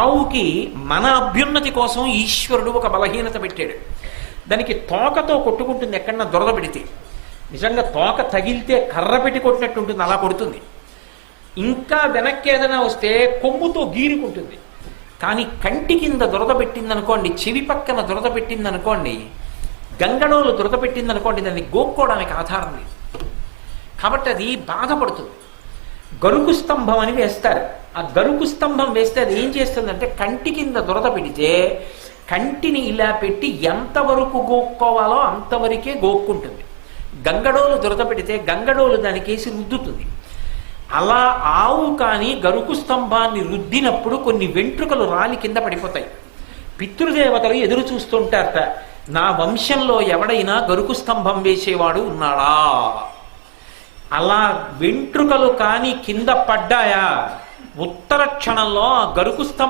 ఆవుకి మన అభ్యున్నతి కోసం ఈశ్వరుడు ఒక బలహీనత పెట్టాడు. దానికి తోకతో కొట్టుకుంటుంది ఎక్కడన్నా దురద పెడితే. నిజంగా తోక తగిలితే కర్ర పెట్టి కొట్టినట్టు ఉంటుంది, అలా కొడుతుంది. ఇంకా వెనక్కి ఏదైనా వస్తే కొమ్ముతో గీరుకుంటుంది. కానీ కంటి కింద దురద పెట్టిందనుకోండి, చెవి పక్కన దురద పెట్టిందనుకోండి, గంగడోలు దురద పెట్టిందనుకోండి, దాన్ని గోక్కోవడానికి ఆధారం లేదు. కాబట్టి అది బాధపడుతుంది. గరుకు స్తంభం అని వేస్తారు. ఆ గరుకు స్తంభం వేస్తే అది ఏం చేస్తుందంటే కంటి కింద దురద పెడితే కంటిని ఇలా పెట్టి ఎంతవరకు గోక్కోవాలో అంతవరకే గోక్కుంటుంది. గంగడోలు దురద పెడితే గంగడోలు దానికేసి రుద్దుతుంది. అలా ఆవు కానీ గరుకు స్తంభాన్ని రుద్దినప్పుడు కొన్ని వెంట్రుకలు రాలి కింద పడిపోతాయి. పితృదేవతలు ఎదురు చూస్తుంటారట, నా వంశంలో ఎవడైనా గరుకు స్తంభం వేసేవాడు ఉన్నాడా. అలా వెంట్రుకలు కానీ కింద పడ్డాయా, ఉత్తర క్షణంలో ఆ గరుకు స్తంభం